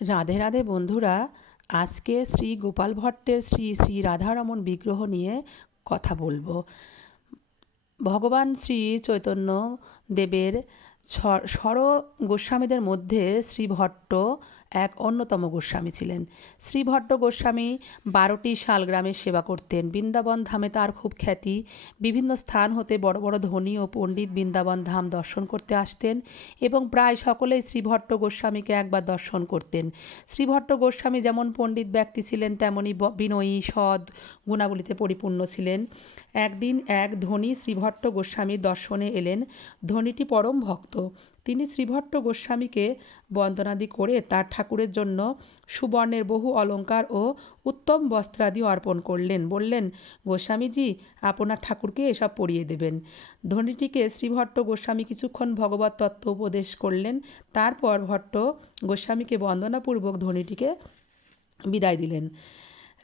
রাধে রাধে বন্ধুরা, আজকে শ্রী গোপাল ভট্টের শ্রী শ্রী রাধারমণ বিগ্রহ নিয়ে কথা বলব। ভগবান শ্রী চৈতন্য দেবের স্বর গোস্বামীদের মধ্যে শ্রী ভট্ট এক অন্যতম গোস্বামী ছিলেন। শ্রীভট্ট গোস্বামী বারোটি শালগ্রামের সেবা করতেন। বৃন্দাবন ধামে তার খুব খ্যাতি। বিভিন্ন স্থান হতে বড় বড় ধনী ও পণ্ডিত বৃন্দাবন ধাম দর্শন করতে আসতেন এবং প্রায় সকলেই শ্রীভট্ট গোস্বামীকে একবার দর্শন করতেন। শ্রীভট্ট গোস্বামী যেমন পণ্ডিত ব্যক্তি ছিলেন তেমনই বিনয়ী, সৎ, গুণাবলিতে পরিপূর্ণ ছিলেন। একদিন এক ধনী শ্রীভট্ট গোস্বামীর দর্শনে এলেন। ধনীটি পরম ভক্ত। তিনি শ্রীভট্ট গোস্বামীকে বন্দনাদি করে তার ঠাকুরের জন্য সুবর্ণের বহু অলঙ্কার ও উত্তম বস্ত্রাদি অর্পণ করলেন। বললেন, গোস্বামীজি, আপনার ঠাকুরকে এসব পরিয়ে দেবেন। ধনীটিকে শ্রীভট্ট গোস্বামী কিছুক্ষণ ভগবত তত্ত্ব উপদেশ করলেন। তারপর ভট্ট গোস্বামীকে বন্দনাপূর্বক ধনীটিকে বিদায় দিলেন।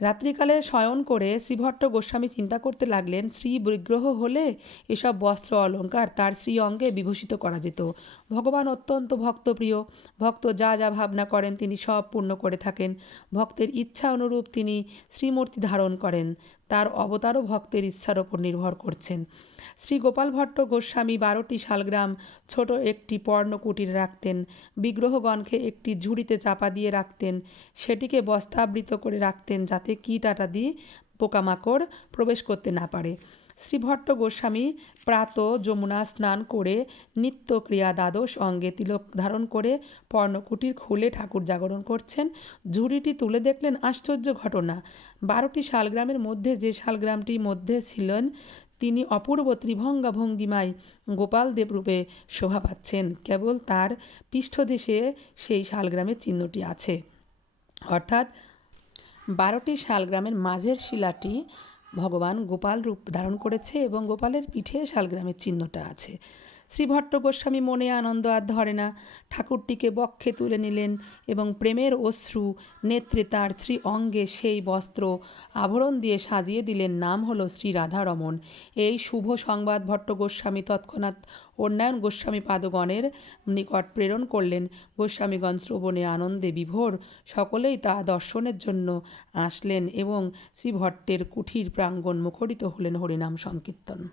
রাত্রিকালে শয়ন করে শ্রীভট্ট গোস্বামী চিন্তা করতে লাগলেন, শ্রী বিগ্রহ হলে এসব বস্ত্র অলঙ্কার তার শ্রী অঙ্গে বিভূষিত করা যেত। ভগবান অত্যন্ত ভক্তপ্রিয়। ভক্ত যা যা ভাবনা করেন তিনি সব পূর্ণ করে থাকেন। ভক্তের ইচ্ছা অনুরূপ তিনি শ্রীমূর্তি ধারণ করেন। তার অবতারও ভক্তের ইচ্ছার ওপর নির্ভর করছেন। শ্রী গোপাল ভট্ট গোস্বামী বারোটি শালগ্রাম, ছোট একটি পর্ণকুটিরে রাখতেন। বিগ্রহগণকে একটি ঝুড়িতে চাপা দিয়ে রাখতেন। সেটিকে বস্তাবৃত করে রাখতেন যাতে কীটাটা দিয়ে পোকামাকড় প্রবেশ করতে না পারে। শ্রীভট্ট গোস্বামী প্রাত যমুনা স্নান করে নিত্য ক্রিয়া দ্বাদশ অঙ্গে তিলক ধারণ করে পর্ণকুটির খুলে ঠাকুর জাগরণ করছেন। ঝুড়িটি তুলে দেখলেন আশ্চর্য ঘটনা। বারোটি শালগ্রামের মধ্যে যে শালগ্রামটির মধ্যে ছিলেন, তিনি অপূর্ব ত্রিভঙ্গা ভঙ্গিমায় গোপালদেব রূপে শোভা পাচ্ছেন। কেবল তার পৃষ্ঠদেশে সেই শালগ্রামের চিহ্নটি আছে। অর্থাৎ বারোটি শালগ্রামের মাঝের শিলাটি ভগবান গোপাল রূপ ধারণ করেছে এবং গোপালের পিঠে শালগ্রামের চিহ্নটা আছে। শ্রীভট্ট গোস্বামী মনে আনন্দ আর ধরে না। ঠাকুরটিকে বক্ষে তুলে নিলেন এবং প্রেমের অশ্রু, নেত্রে তার শ্রী অঙ্গে সেই বস্ত্র আভরণ দিয়ে সাজিয়ে দিলেন। নাম হলো শ্রী রাধারমন। এই শুভ সংবাদ ভট্ট গোস্বামী তৎক্ষণাৎ অন্যায়ন গোস্বামী পাদগণের নিকট প্রেরণ করলেন। গোস্বামীগণ শ্রবণে আনন্দে বিভোর সকলেই তা দর্শনের জন্য আসলেন এবং শ্রী ভট্টের কুঠির প্রাঙ্গণ মুখরিত হলেন। হরিনাম সংকীর্তন।